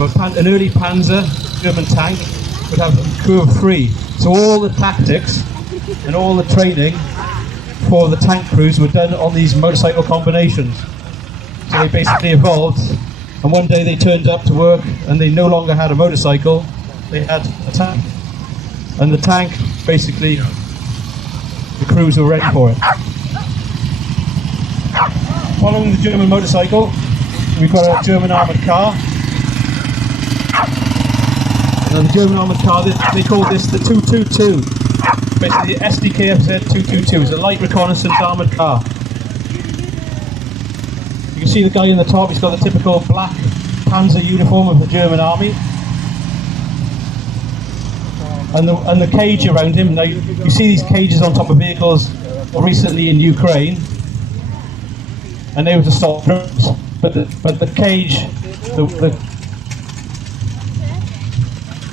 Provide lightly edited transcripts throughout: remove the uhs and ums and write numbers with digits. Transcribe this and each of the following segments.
An early Panzer German tank would have a crew of 3. So all the tactics and all the training for the tank crews were done on these motorcycle combinations. So they basically evolved, and one day they turned up to work and they no longer had a motorcycle, they had a tank. And the tank, basically, the crews were ready for it. Following the German motorcycle, we've got a German armoured car. And the German armoured car, they call this the 222. Basically, the SDKFZ 222 is a light reconnaissance armoured car. You can see the guy in the top, he's got the typical black Panzer uniform of the German army. And the cage around him. Now, you see these cages on top of vehicles recently in Ukraine, and they were to stop drones. But the cage,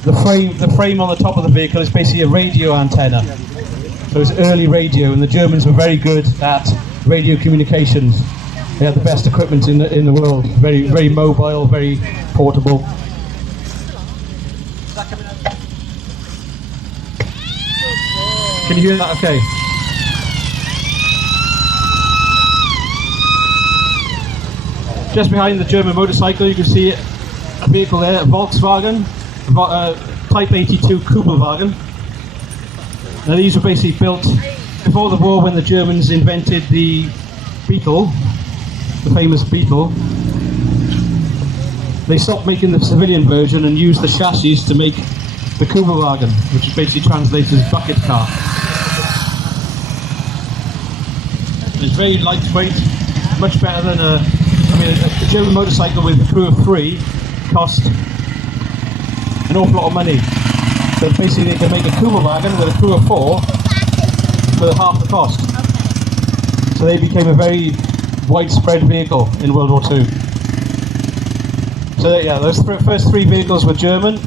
the frame on the top of the vehicle is basically a radio antenna. So it's early radio, and the Germans were very good at radio communications. They had the best equipment in the world. Very mobile, very portable. Can you hear that? Okay. Just behind the German motorcycle, you can see a vehicle there, a Volkswagen. Type 82 Kubelwagen. Now these were basically built before the war when the Germans invented the Beetle, the famous Beetle. They stopped making the civilian version and used the chassis to make the Kubelwagen, which is basically translated as bucket car. It's very lightweight, much better than a German motorcycle with a crew of 3 cost an awful lot of money. So basically they can make a Kubelwagen with a crew of 4 for half the cost. So they became a very widespread vehicle in World War II. So yeah, those first 3 vehicles were German.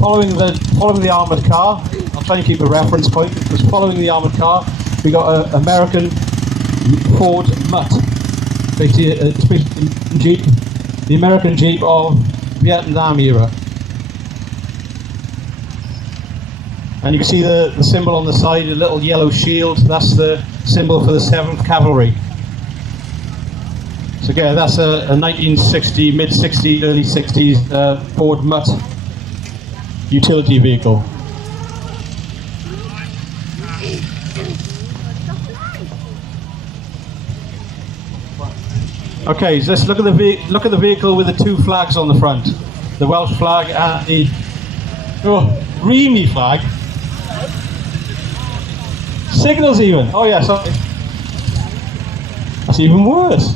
Following the armoured car, I'll try and keep a reference point, because following the armoured car, we got an American Ford Mutt. Basically a Jeep, the American Jeep of Vietnam era. And you can see the symbol on the side, a little yellow shield. That's the symbol for the 7th Cavalry. So again, that's a 1960, mid-60s, early 60s Ford Mutt utility vehicle. Okay, so let's look at the vehicle with the 2 flags on the front, the Welsh flag and the Remy flag. Signals even. Oh yeah, sorry. That's even worse.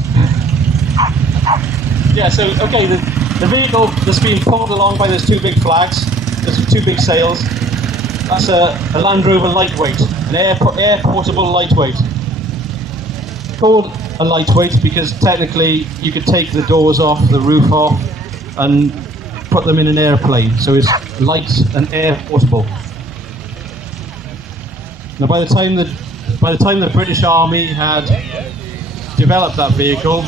Yeah, so okay, the vehicle that's being pulled along by those 2 big flags, those 2 big sails, that's a Land Rover Lightweight, an air portable lightweight. Called a lightweight because technically you could take the doors off, the roof off, and put them in an airplane. So it's light and air portable. Now, by the time the British Army had developed that vehicle,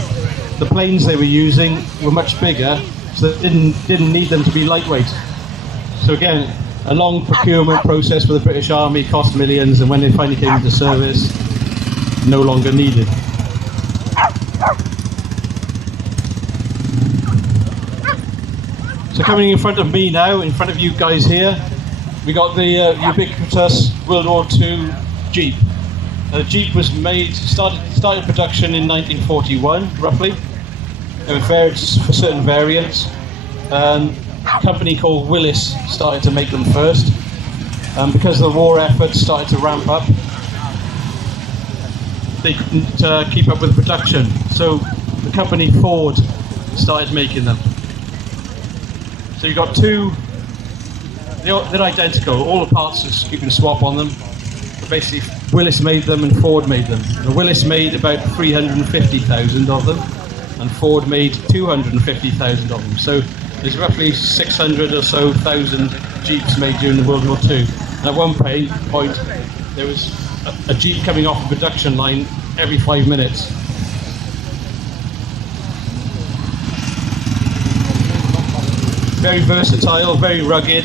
the planes they were using were much bigger, so they didn't need them to be lightweight. So again, a long procurement process for the British Army, cost millions, and when they finally came into service, no longer needed. So coming in front of me now, in front of you guys here, we got the ubiquitous World War II Jeep. The Jeep was started production in 1941, roughly. There were variants for certain variants. A company called Willis started to make them first. Because the war effort started to ramp up, they couldn't keep up with production. So the company Ford started making them. So you've got 2, they're identical, all the parts you can swap on them. But basically Willis made them and Ford made them. The Willis made about 350,000 of them and Ford made 250,000 of them. So there's roughly 600 or so thousand Jeeps made during the World War II. And at one point there was a Jeep coming off the production line every 5 minutes. very versatile, very rugged.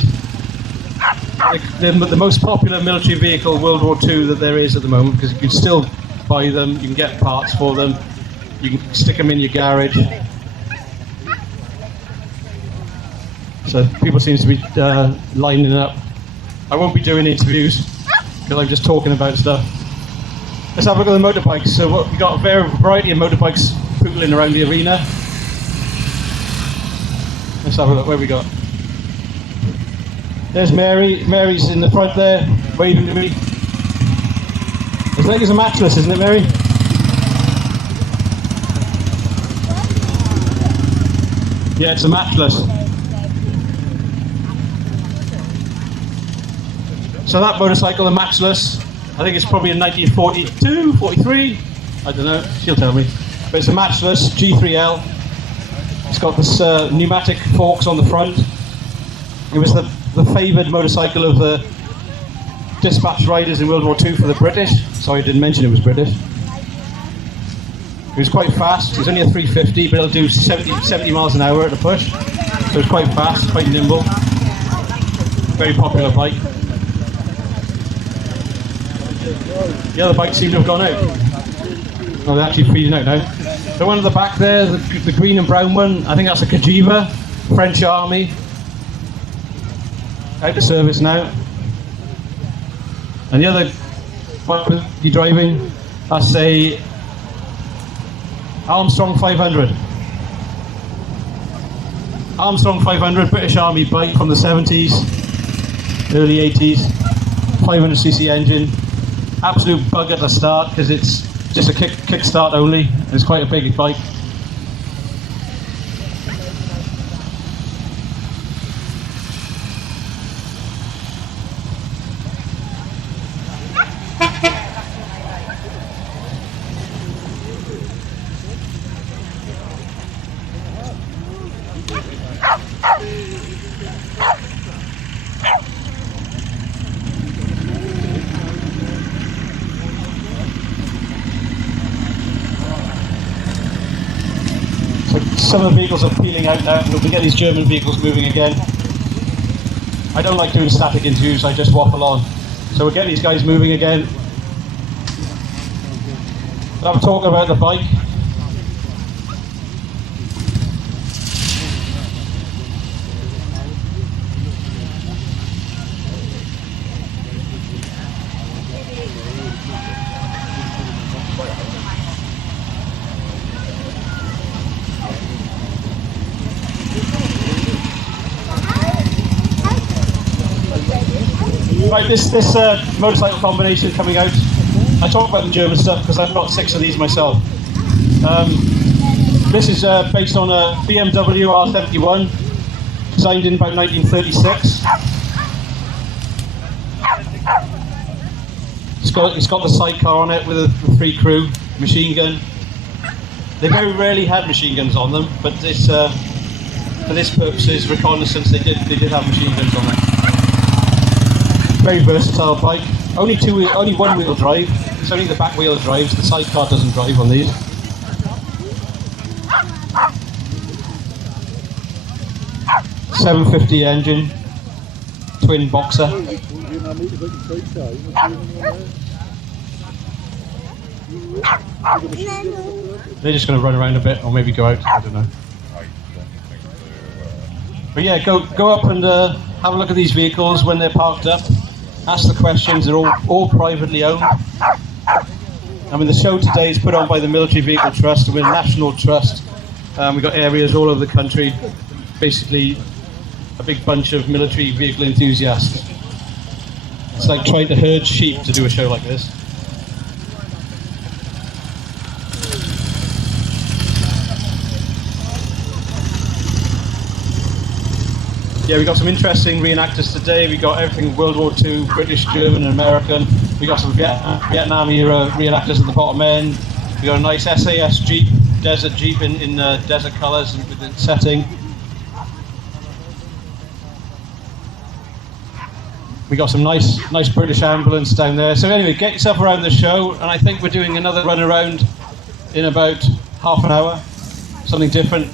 The most popular military vehicle World War II that there is at the moment, because you can still buy them, you can get parts for them, you can stick them in your garage. So people seem to be lining up. I won't be doing interviews because I'm just talking about stuff. Let's have a look at the motorbikes. So we've got a variety of motorbikes pootling around the arena. Let's have a look. Where we got? There's Mary. Mary's in the front there, waving to me. It's like it's a matchless, isn't it, Mary? Yeah, it's a matchless. So that motorcycle, the Matchless, I think it's probably in 1942, 43, I don't know, she'll tell me. But it's a Matchless G3L. It's got this pneumatic forks on the front. It was the favoured motorcycle of the dispatch riders in World War II for the British. Sorry, I didn't mention it was British. It was quite fast. It was only a 350, but it'll do 70 miles an hour at a push. So it's quite fast, quite nimble. Very popular bike. The other bikes seem to have gone out. Oh, they're actually feeding out now. The one at the back there, the green and brown one, I think that's a Cagiva, French Army. Out of service now. And the other one you're driving, that's a Armstrong 500. Armstrong 500, British Army bike from the 70s, early 80s, 500cc engine. Absolute bugger to start because it's just a kick start only. It's quite a big bike. Some of the vehicles are peeling out now. We'll get these German vehicles moving again. I don't like doing static interviews, I just waffle on. So we'll get these guys moving again. But I'm talking about the bike. Right, this motorcycle combination coming out. I talk about the German stuff because I've got 6 of these myself. This is based on a BMW R71, designed in about 1936. It's got the sidecar on it with a 3 crew, machine gun. They very rarely had machine guns on them, but this, for this purposes, reconnaissance, they did have machine guns on it. Very versatile bike. Only one wheel drive. It's only the back wheel drives. The sidecar doesn't drive on these. .750 engine, twin boxer. They're just going to run around a bit, or maybe go out. I don't know. But yeah, go up and have a look at these vehicles when they're parked up. Ask the questions. They're all privately owned. I mean, the show today is put on by the Military Vehicle Trust. We're a national trust. We've got areas all over the country. Basically, a big bunch of military vehicle enthusiasts. It's like trying to herd sheep to do a show like this. Yeah, we got some interesting reenactors today. We got everything World War II, British, German, and American. We got some Vietnam era reenactors at the bottom end. We got a nice SAS Jeep, desert Jeep in desert colours with the setting. We got some nice British ambulance down there. So anyway, get yourself around the show, and I think we're doing another run around in about half an hour, something different.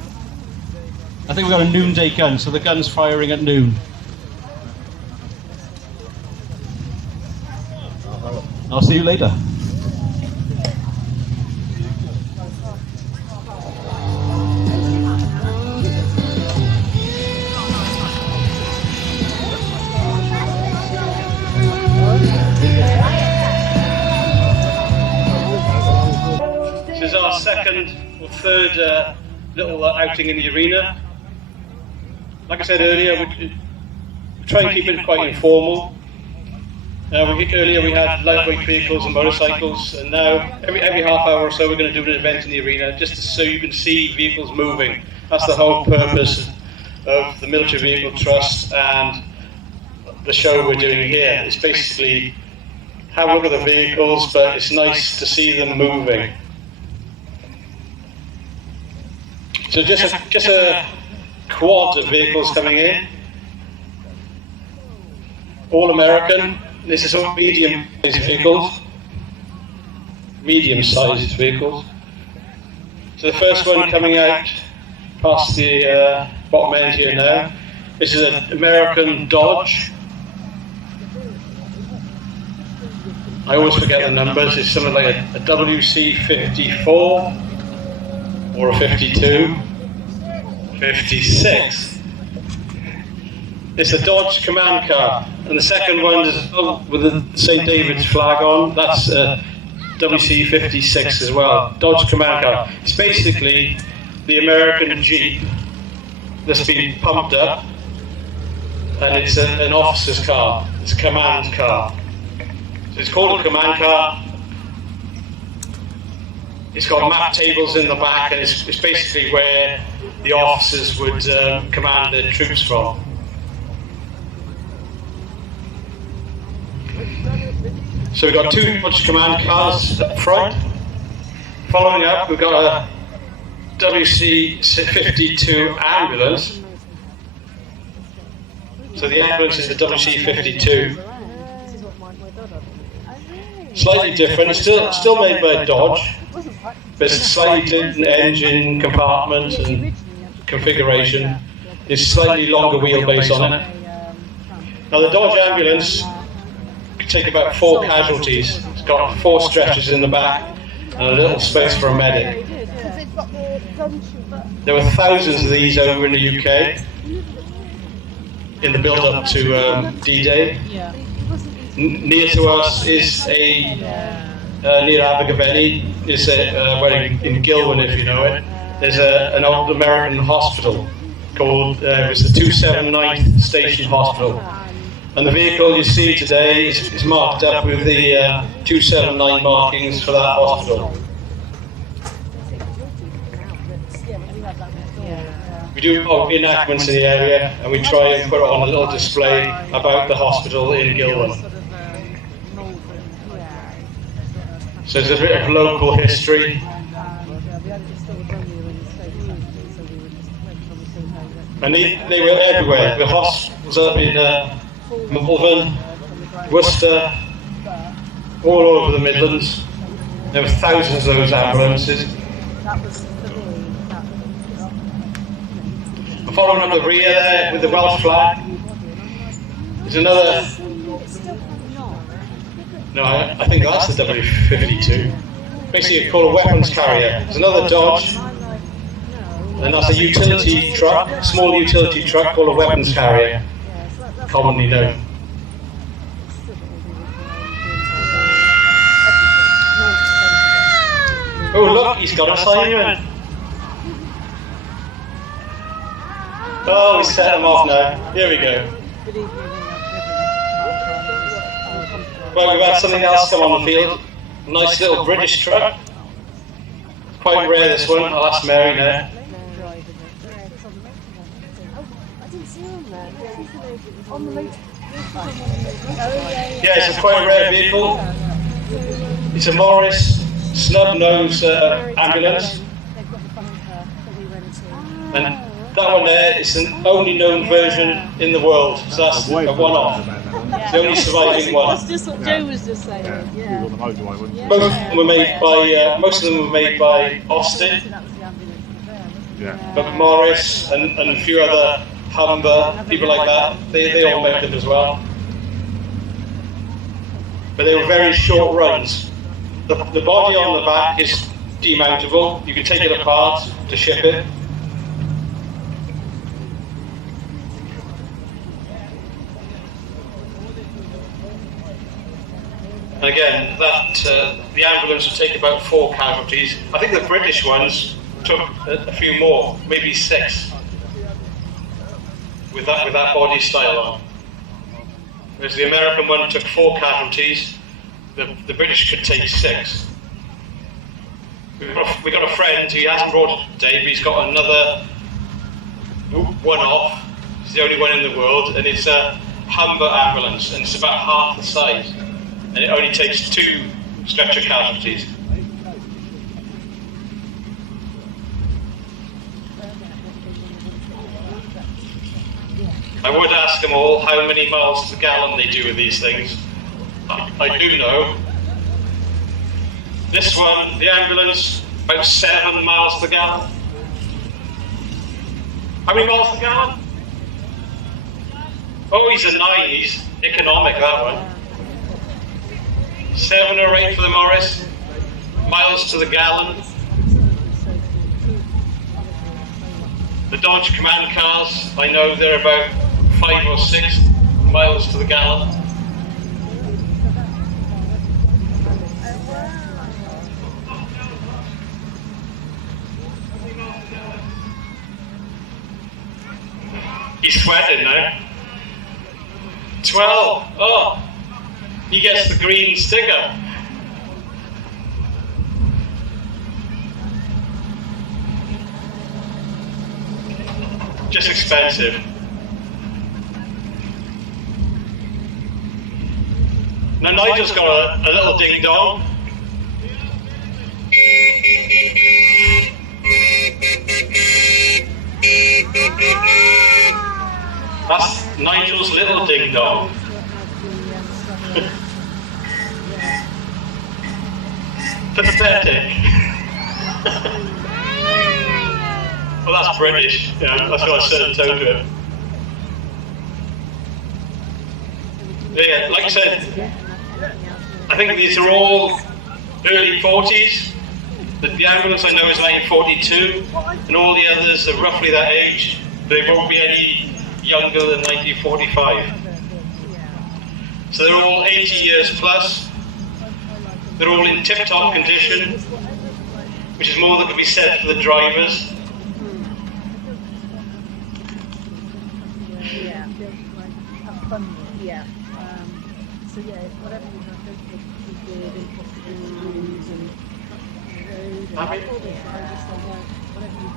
I think we've got a noonday gun, so the gun's firing at noon. I'll see you later. This is our second or third little outing in the arena. Like I said earlier, we try and keep it quite informal. Earlier we had lightweight vehicles and motorcycles, and now every half hour or so we're going to do an event in the arena just so you can see vehicles moving. That's the whole purpose of the Military Vehicle Trust and the show we're doing here. It's basically have a look at the vehicles, but it's nice to see them moving. So just a quad of vehicles coming in, all American. This is all medium-sized vehicles. So the first one coming out past the bottom end here now. This is an American Dodge. I always forget the numbers. It's something like a WC54 or a 52, 56. It's a Dodge command car, and the second one is with the St. David's flag on. That's a WC56 as well, Dodge command car. It's basically the American Jeep that's been pumped up, and it's an officer's car. It's a command car. So it's called a command car. It's got map tables in the back, and it's basically where the officers would command their troops from. So we've got two Dodge command cars up front. Following up, we've got a WC52 ambulance. So the ambulance is the WC52. Slightly different. It's still made by Dodge, but it's a slightly different engine compartment and configuration. It's slightly longer wheelbase on it. Now the Dodge ambulance could take about 4 casualties. It's got 4 stretchers in the back and a little space for a medic. There were thousands of these over in the UK in the build-up to D-Day. Near to us is near Abergavenny, is in Gilwyn, if you know it. There's an old American hospital called, it was the 279th Station Hospital. And the vehicle you see today is marked up with the 279 markings for that hospital. We do enactments in the area, and we try and put it on a little display about the hospital in Gilwyn. So there's a bit of local history. And they were everywhere. The hospitals up in Malvern, Worcester, all over the Midlands. There were thousands of those ambulances. Following up the rear there with the Welsh flag is another. No, I think that's the W52. Basically, called a weapons carrier. There's another Dodge, and that's a utility truck, a small utility truck called a weapons carrier, commonly known. Oh look, he's got a siren. Oh, we set them off now. Here we go. Right, we've had something else come on the field. A nice little British truck. Quite rare, this one. I'll ask Mary now. Yeah, it's a quite rare vehicle. It's a Morris snub nose ambulance. And that one there is the only known version in the world, so that's a one-off. The only surviving one. That's just what Joe was just saying. Yeah. Most of them were made by Austin. But Morris and a few other Humber, people like that, they all met them as well. But they were very short runs. The body on the back is demountable. You can take it apart to ship it. And again, the ambulance would take about 4 casualties. I think the British ones took a few more, maybe 6, with that body style on. Whereas the American one took 4 casualties, the British could take 6. We've got a friend, he hasn't brought it today, but he's got another one-off. It's the only one in the world, and it's a Humber ambulance, and it's about half the size. And it only takes 2 stretcher casualties. I would ask them all how many miles to the gallon they do with these things. I do know. This one, the ambulance, about 7 miles to the gallon. How many miles to the gallon? Oh, he's a 9, he's economic, that one. 7 or 8 for the Morris, miles to the gallon. The Dodge Command cars, I know they're about 5 or 6 miles to the gallon. He's sweating now. 12, oh, he gets the green sticker. Just expensive. Now Nigel's got a little ding dong. That's Nigel's little ding dong. Pathetic. Well, that's British. Yeah, that's got a certain tone to it. Yeah, like I said, I think these are all early 40s. The ambulance I know is 1942, and all the others are roughly that age. They won't be any younger than 1945. So they're all 80 years plus. They're all in tip-top condition, which is more than can be said for the drivers. Yeah. So yeah, whatever you have, don't take too good, impossible to use, and whatever you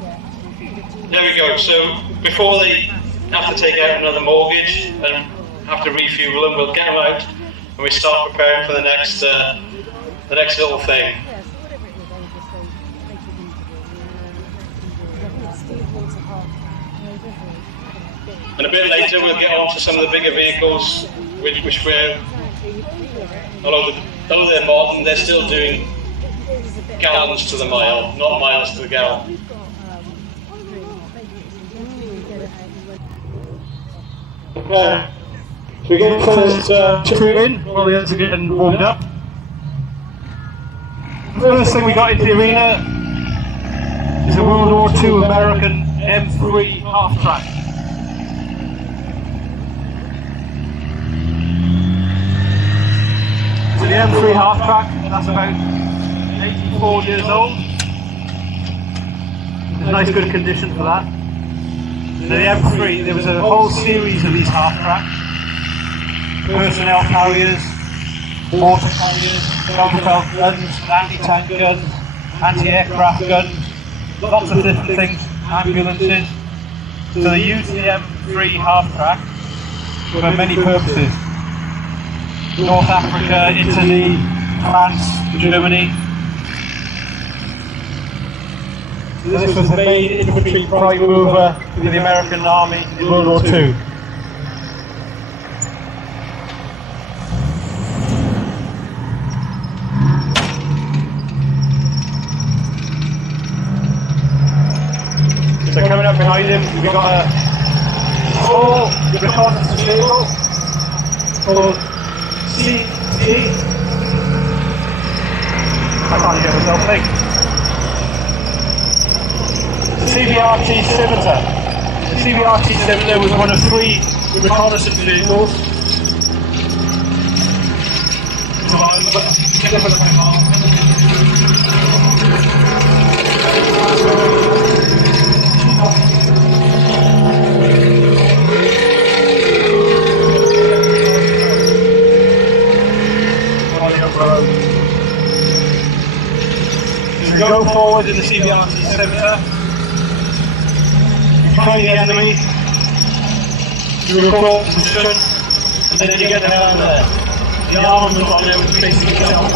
get. There we go. So before they have to take out another mortgage and have to refuel them, we'll get them out and we start preparing for the next little thing. Yeah, so whatever it is, I would just say, make it easy. And a bit later we'll get on to some of the bigger vehicles which we're, although they're modern, they're still doing gallons to the mile, not miles to the gallon. So we're getting first in while the others are getting warmed up. First thing we got into the arena is a World War II American M3 half-track. So the M3 half-track, that's about 84 years old. It's a nice good condition for that. So the M3, there was a whole series of these half-tracks. Personnel carriers, water carriers, gun-felt guns, anti-tank guns, anti-aircraft guns, lots of different things, ambulances. So they used the M3 half-track for many purposes. North Africa, Italy, France, Germany. So this was the main infantry prime mover in the American Army in World War II. behind him, we've got a small reconnaissance vehicle called CT. I can't hear myself think. The CBRT Scimitar. The CBRT Scimitar was one of 3 reconnaissance vehicles. So we go forward in the CBRT Scimitar, find the enemy, you report position, and then you get the hell out of there. The armament on there was facing itself.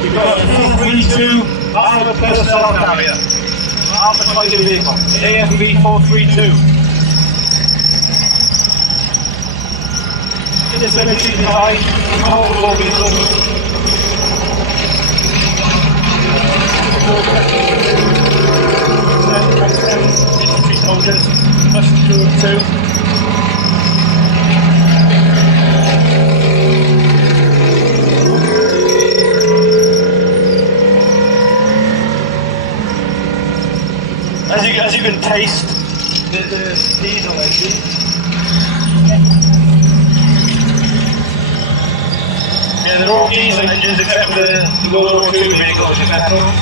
We've got a 432 armored personnel carrier, armored fighting vehicle, AFV 432. This military design, multiple vehicles. Infantry soldiers, pushing through it too. As you can taste the diesel engine. Yeah, they're all diesel engines except for the World War II vehicle, which is petrol.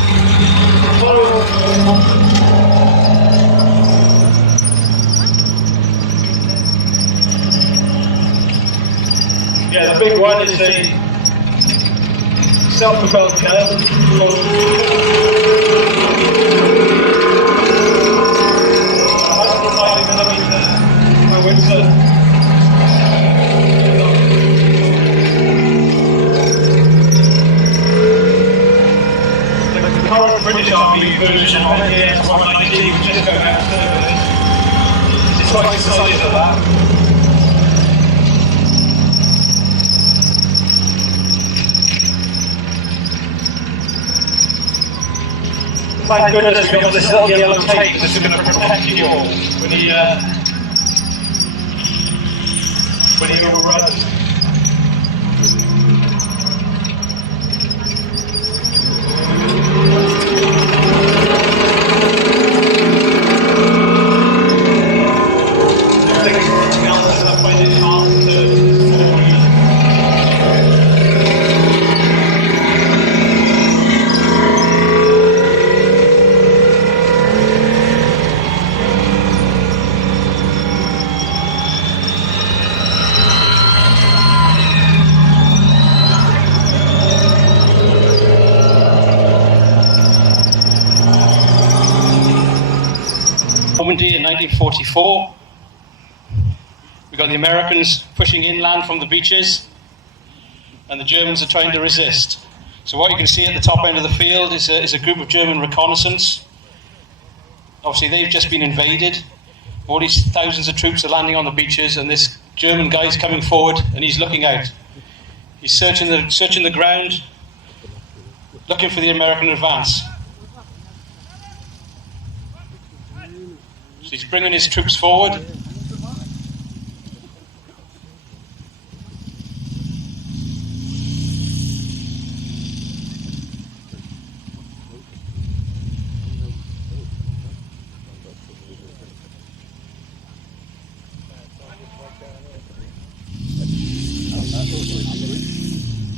Yeah, the big one is a self-propelled cannon. The current British Army version of the AS-190 was just going out of service. It's twice the size of that. Thank goodness we've got this little yellow tape that's going to protect you all when he overruns. Normandy in 1944. We got the Americans pushing inland from the beaches, and the Germans are trying to resist. So what you can see at the top end of the field is a group of German reconnaissance. Obviously they've just been invaded. All these thousands of troops are landing on the beaches, and this German guy's coming forward and he's looking out. He's searching the ground, looking for the American advance. So he's bringing his troops forward.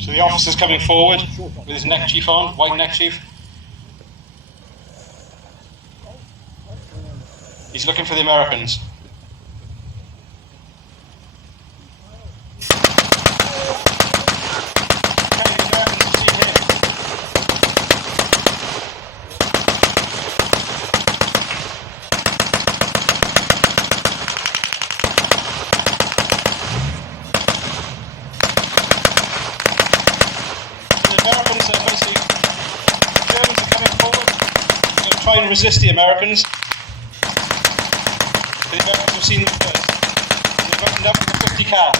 So the officer's coming forward with his neck chief on, white neck chief. He's looking for the Americans. Okay, the Americans have seen him. The Americans are basically, the Germans are coming forward. and resist the Americans. The Americans have seen them first. They've opened up with a 50 cal.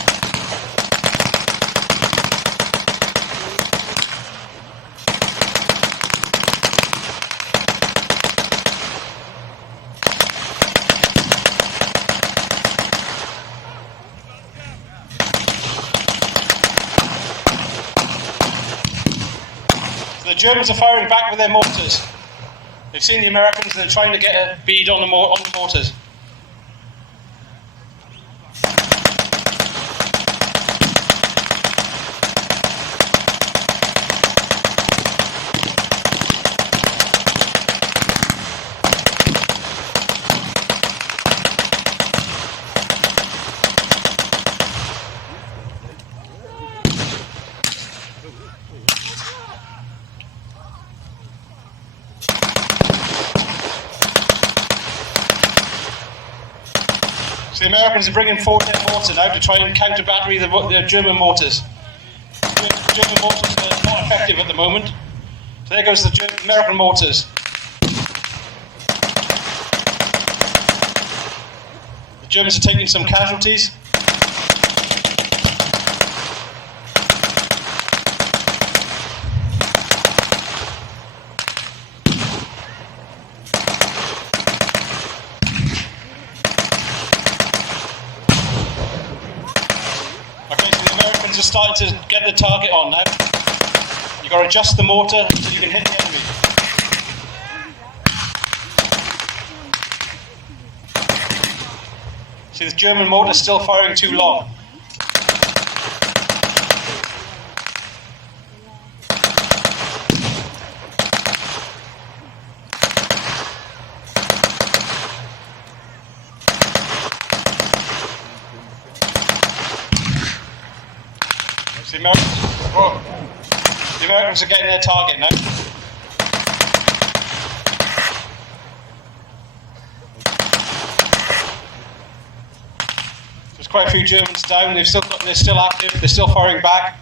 So the Germans are firing back with their mortars. They've seen the Americans and they're trying to get a bead on the mortars. So the Americans are bringing forward their mortar now to try and counter battery the German mortars. The German mortars are not effective at the moment. So there goes the American mortars. The Germans are taking some casualties. Are starting to get the target on now. You've got to adjust the mortar so you can hit the enemy. See, the German mortar is still firing too long. The Americans are getting their target now. There's quite a few Germans down. They're still active. They're still firing back.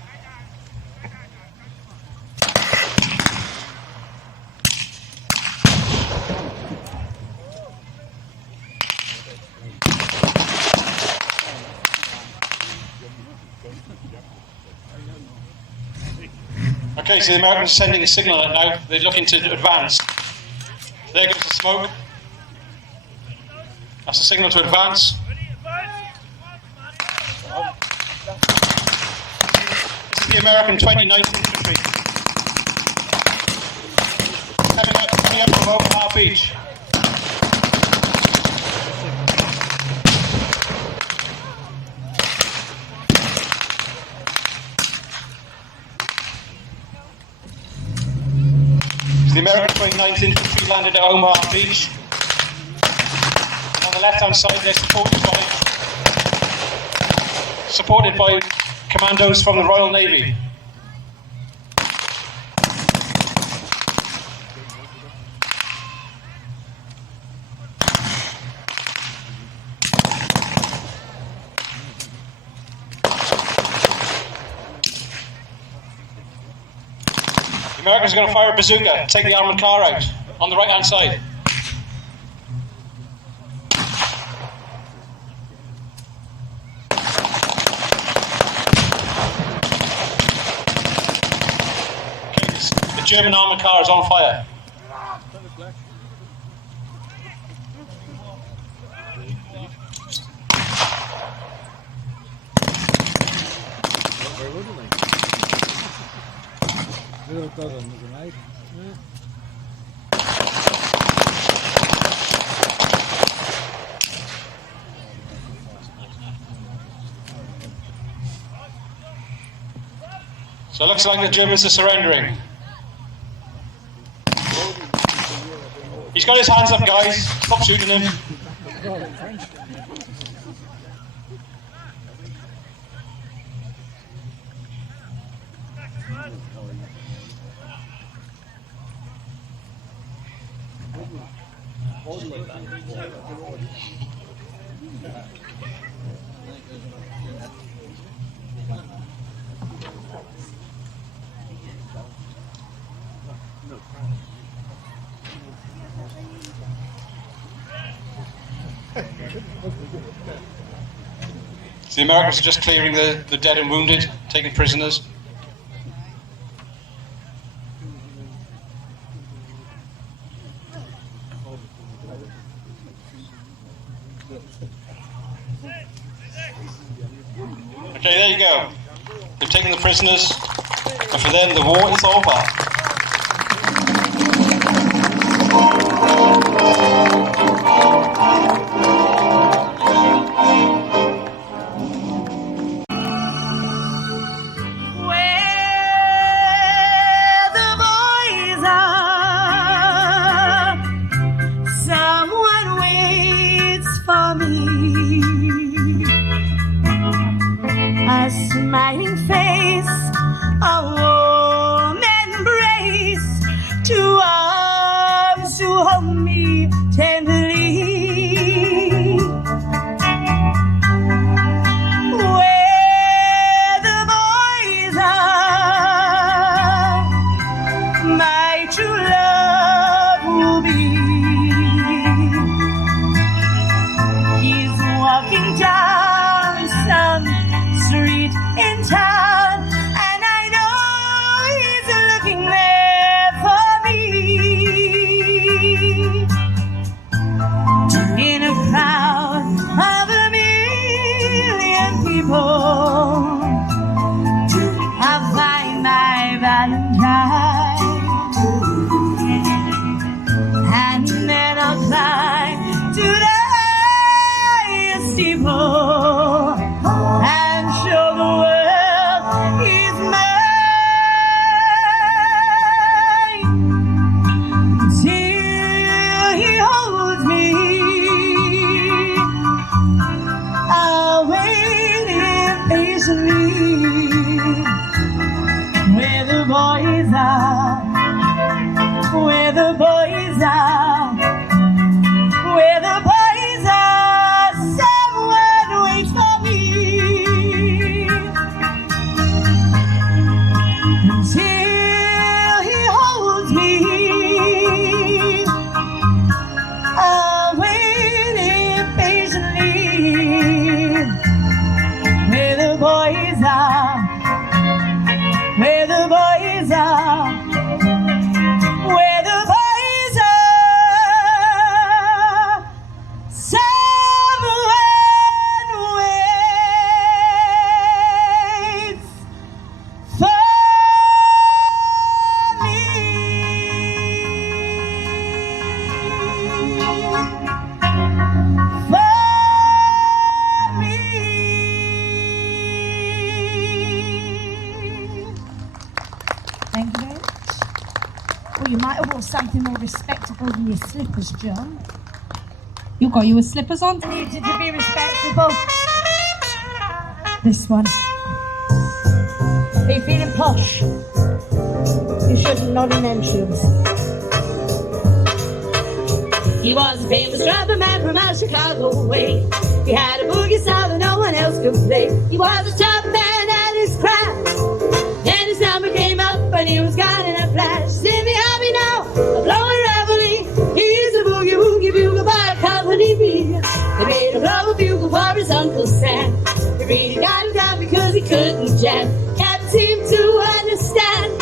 Okay, so the Americans are sending a signal out now. They're looking to advance. There goes the smoke. That's a signal to advance. This is the American 29th Infantry. Coming up from Omaha Beach. The American 29th Infantry landed at Omaha Beach. And on the left-hand side, they're supported by commandos from the Royal Navy. The Americans are going to fire a bazooka and take the armoured car out on the right-hand side. Okay, the German armoured car is on fire. So it looks like the Germans are surrendering. He's got his hands up, guys. Stop shooting him. So the Americans are just clearing the dead and wounded, taking prisoners. Okay, there you go. They've taken the prisoners, and for them the war is over. Where the boys are, someone waits for me. A smiling face, a warm embrace, two arms to hold me tenderly. Where the boys are, my true love will be. He's walking down some street in town, and I know he's looking there for me. In a crowd of a million people, I find my Valentine, and then I'll climb to the highest steeple and show the world he's mine. Till he holds me, I'll wait impatiently. Where the boys are, where the boys are, where the boys are, someone waits for me. Until he holds me, I'll wait impatiently. Where the boys are, where the boys are, where the boys are, someone waits for me. Thank you very much. Well, you might have worn something more respectable than your slippers, John. You got your slippers on? I need you to be respectable. This one. Are you feeling posh? You shouldn't, not in them shoes. He was a famous rapper man from out Chicago way. He had a boogie style that no one else could play. He was a top man at his craft. Then his number came up and he was gone in a flash. He's in the army now, a blowing reveille. He's a boogie woogie bugle by Company B. They made a blow a bugle for his Uncle Sam. They really got him down because he couldn't jam. Can't seem to understand,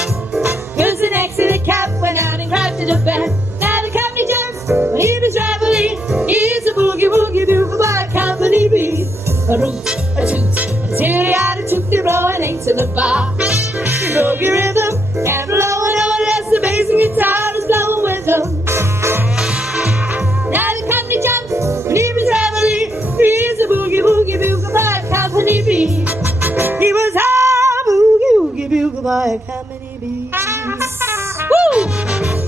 cause the next to the cap went out and crafted a band. Now the company jumps when he was reveille. He's a boogie woogie bugle by Company B. A root, a toot, until he had a toot, they blowing eight to the bar. The boogie rhythm can't blow it unless the bass and guitar is blowing with them. Now the company jumps when he was reveille. He's a boogie woogie bugle by Company B. He was a boogie woogie bugle by Company B. Woo!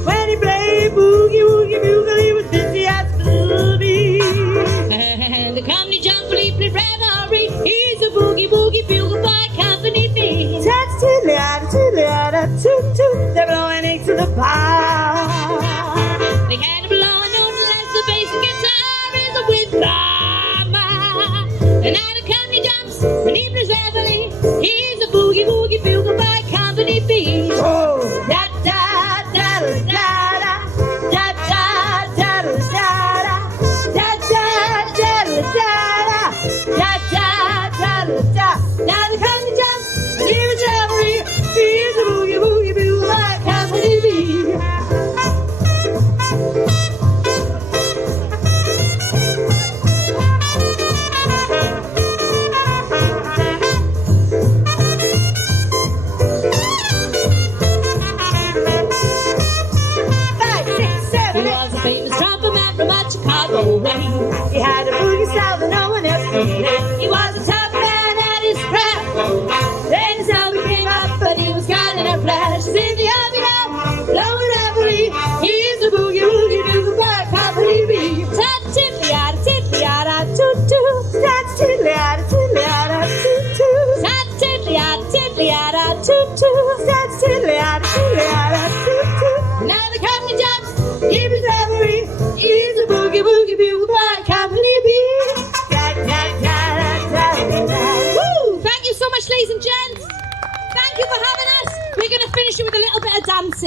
When he played boogie woogie bugle, he was busy as Booby. And the company jump, bleeply revelry. He's a boogie woogie bugle by Company B. Touch to the toot toot. They're blowing eight to the bar. They can't blow unless the bass and guitar is with drama. And now the company jumps when he plays reveille. He's a boogie woogie bugle by Company B. Oh, da da da da da da da da da da da da da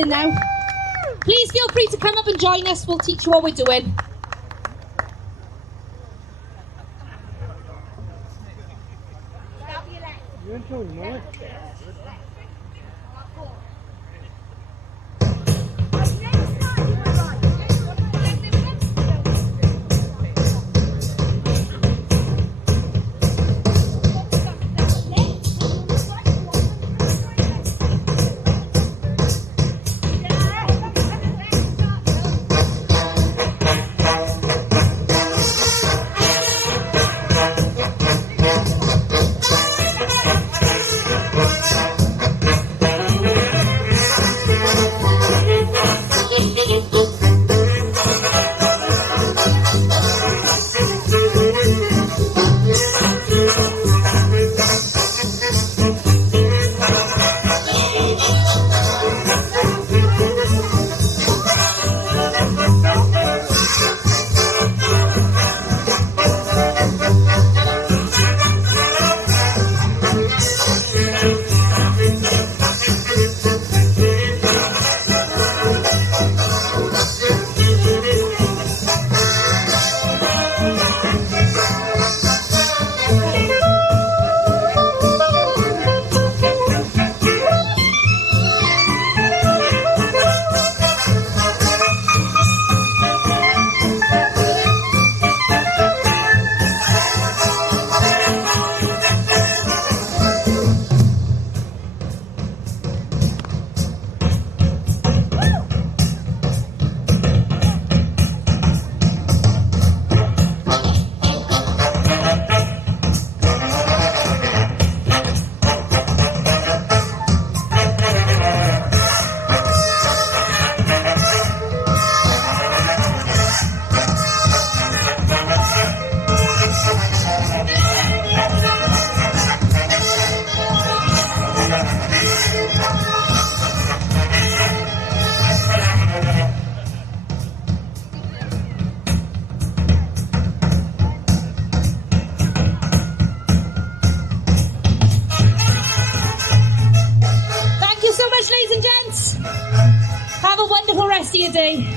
in now. Please feel free to come up and join us. We'll teach you what we're doing. Thank you so much, ladies and gents. Have a wonderful rest of your day.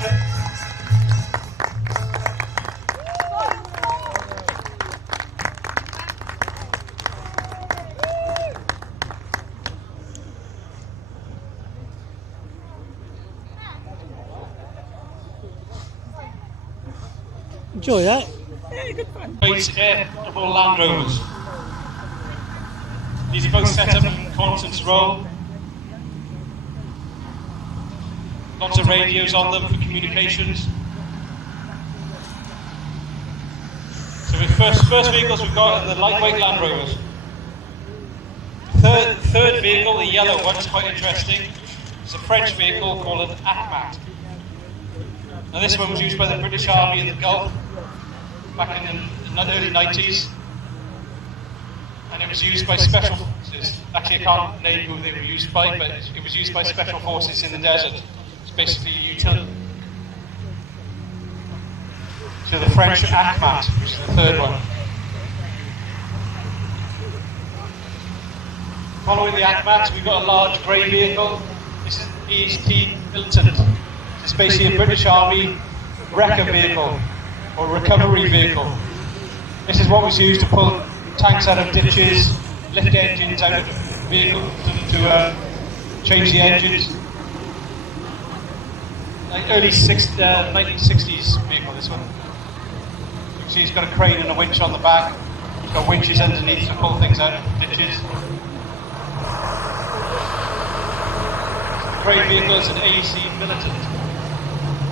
Enjoy that. Great double Land Rovers. These are both set up in Constance Row. Lots of radios on them for communications. So the first vehicles we've got are the lightweight Land Rovers. The third vehicle, the yellow one, is quite interesting. It's a French vehicle called an Akmat. Now this one was used by the British Army in the Gulf back in the early 90s. And it was used by special forces. Actually, I can't name who they were used by, but it was used by special forces in the desert. It's basically a utility. So the French Akmat, which is the third one. Following the Akmat, we've got a large grey vehicle. This is EST Militant. It's basically a British Army wrecker vehicle, or recovery vehicle. This is what was used to pull tanks out of ditches, lift engines out of vehicles to change the engines. Like early 1960s vehicle, this one. You can see it's got a crane and a winch on the back. It's got winches underneath to pull things out of ditches. The grey vehicle is an AEC Militant.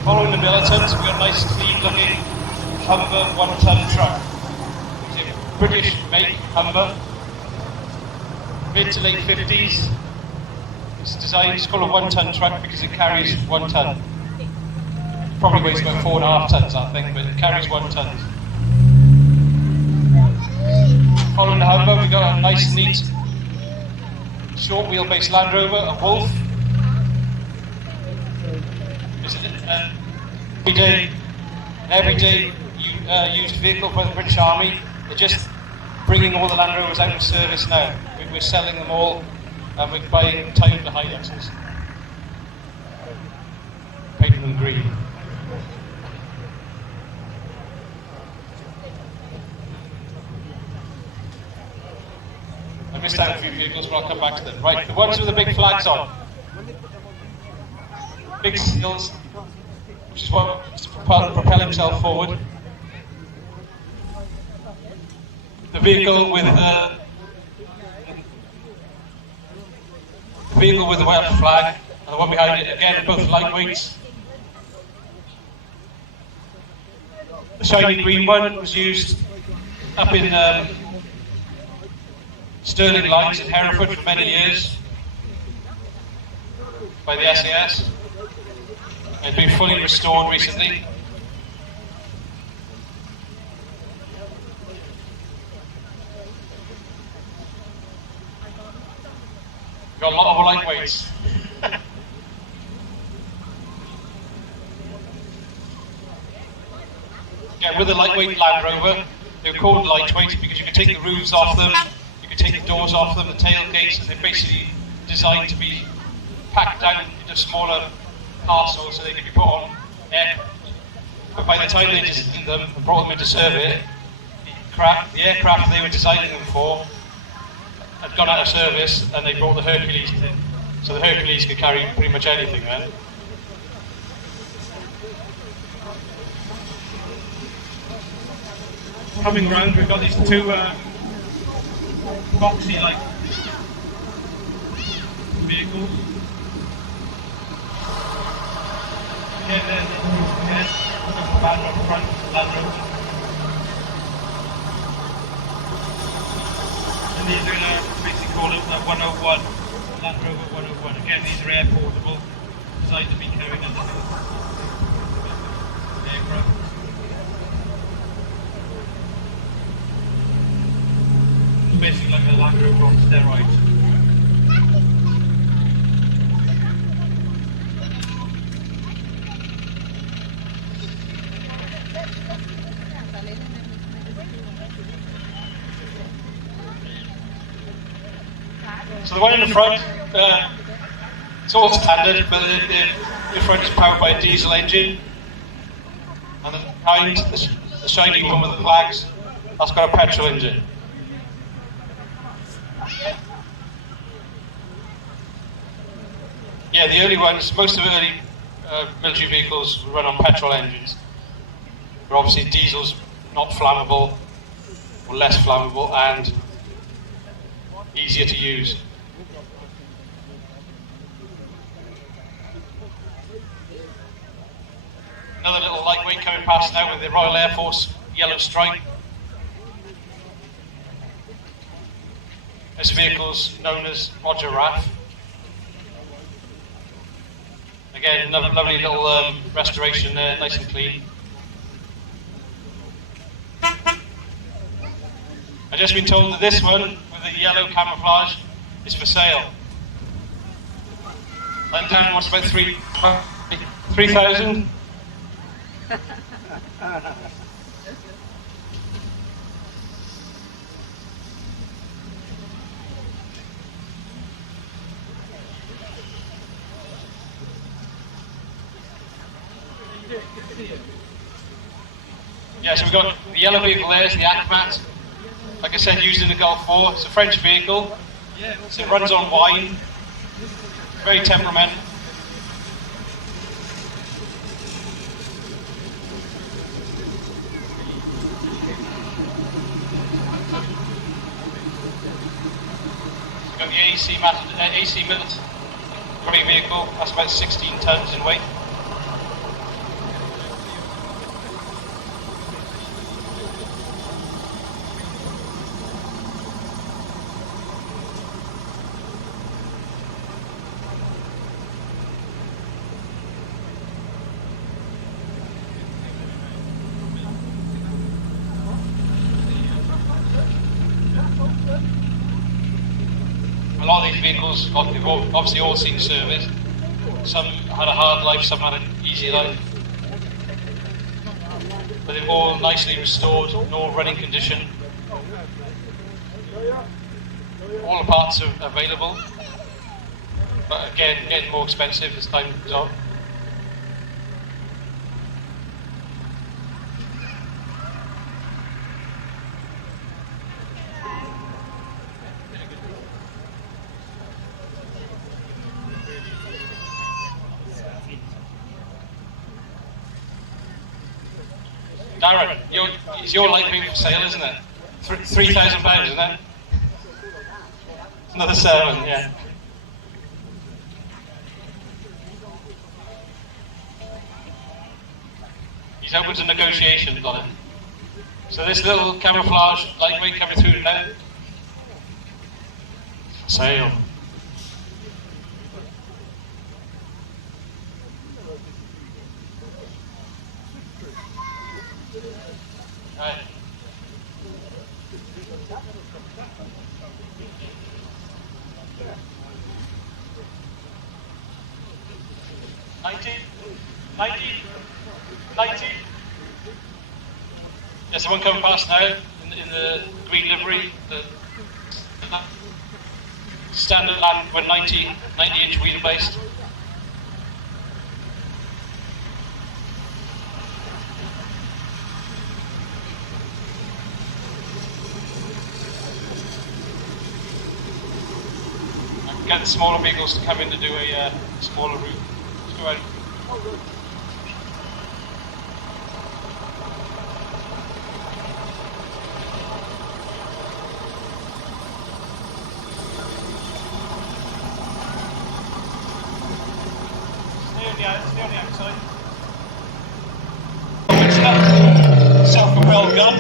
Following the Militants, we've got a nice clean-looking Humber 1-ton truck. It's a British make Humber, mid to late 50s. It's called a 1-ton truck because it carries 1 ton. Probably weighs about 4.5 tons, that thing, but it carries 1 ton. Following the Humber, we've got a nice, neat, short wheelbase Land Rover, a Wolf. It's an everyday used vehicle for the British Army. They're just bringing all the Land Rovers out of service now. We're selling them all and we're buying Toyota Hiluxes. and green. I missed out a few vehicles, but I'll come back to them. Right, the ones with the big flags on. Big seals, which is what propel himself forward. The vehicle with the Welsh flag, and the one behind it, again, both lightweights. The shiny green one was used up in Stirling Lines in Hereford for many years by the SAS. It's been fully restored recently. We've got a lot of lightweights. Again, with the lightweight Land Rover, they're called lightweight because you can take the roofs off them, you can take the doors off them, the tailgates, and they're basically designed to be packed down into smaller parcels so they can be put on air. But by the time they designed them and brought them into service, the aircraft they were designing them for had gone out of service, and they brought the Hercules in. So the Hercules could carry pretty much anything then. Coming round, we've got these two boxy-like vehicles. Again, there's Land Rover front, Land Rover. And these are basically called the 101, Land Rover 101. Again, these are air portable, designed to be carried under the aircraft. It's basically like a Land Rover on steroids. So the one in the front, it's all standard, but the front is powered by a diesel engine. And the behind, the shiny one with the flags, that's got a petrol engine. Yeah, the early ones, most of the early military vehicles run on petrol engines. But obviously diesel's not flammable, or less flammable, and easier to use. Another little lightweight coming past now with the Royal Air Force yellow stripe. This vehicle's known as Roger RAF. Again, another lovely little restoration there, nice and clean. I've just been told that this one, with the yellow camouflage, is for sale. That down wants about 3,000. Yeah, so we've got the yellow vehicle there, is the Akmat. Like I said, used in the Gulf War. It's a French vehicle. So it runs on wine. Very temperamental. We've got the AC military vehicle. That's about 16 tons in weight. A lot of these vehicles, they've obviously all seen service. Some had a hard life, some had an easy life. But they've all nicely restored, no running condition. All the parts are available, but again, getting more expensive as time goes on. Darren, it's your light being for sale, isn't it? £3,000, isn't it? Another 7, yeah. He's open to negotiations on it. So this little camouflage lightweight coming through now. Sale. Right. Yeah, someone coming past now in the green livery. The standard land with 90-inch wheelbase. I can get the smaller vehicles to come in to do a smaller route. Let's go ahead. Stay on the outside. Self-propelled gun.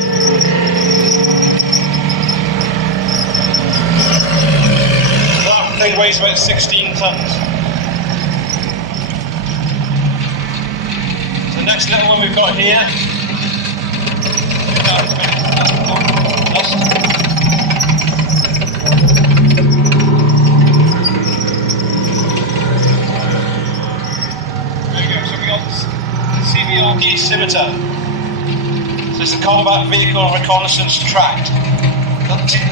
That thing weighs about 16 tons. The next little one we've got here. Lost. CBRT Scimitar. So it's a combat vehicle reconnaissance tracked.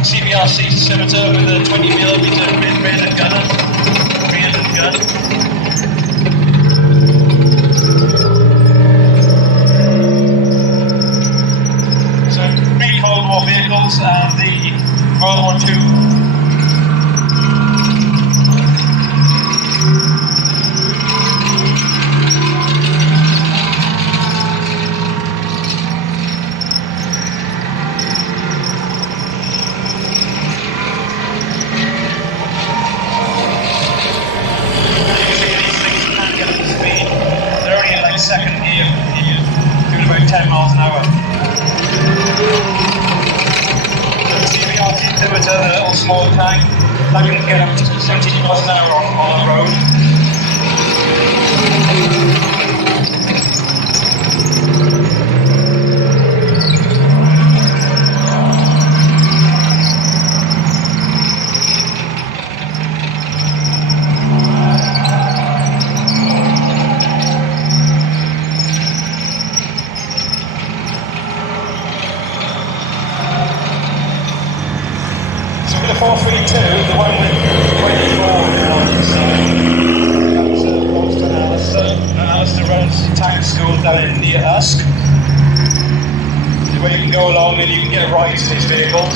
CBRC Scimitar with a 20mm rear gunner. Gun. So 3 Cold War vehicles and the World War II. Second gear, doing about 10 miles an hour. CBRT Scimitar, the little small tank, that can get up to 70 miles an hour on the road. The 432, the one with 24 belongs to Alistair. Alistair runs tank school down near Usk, where you can go along and you can get rides in his vehicles.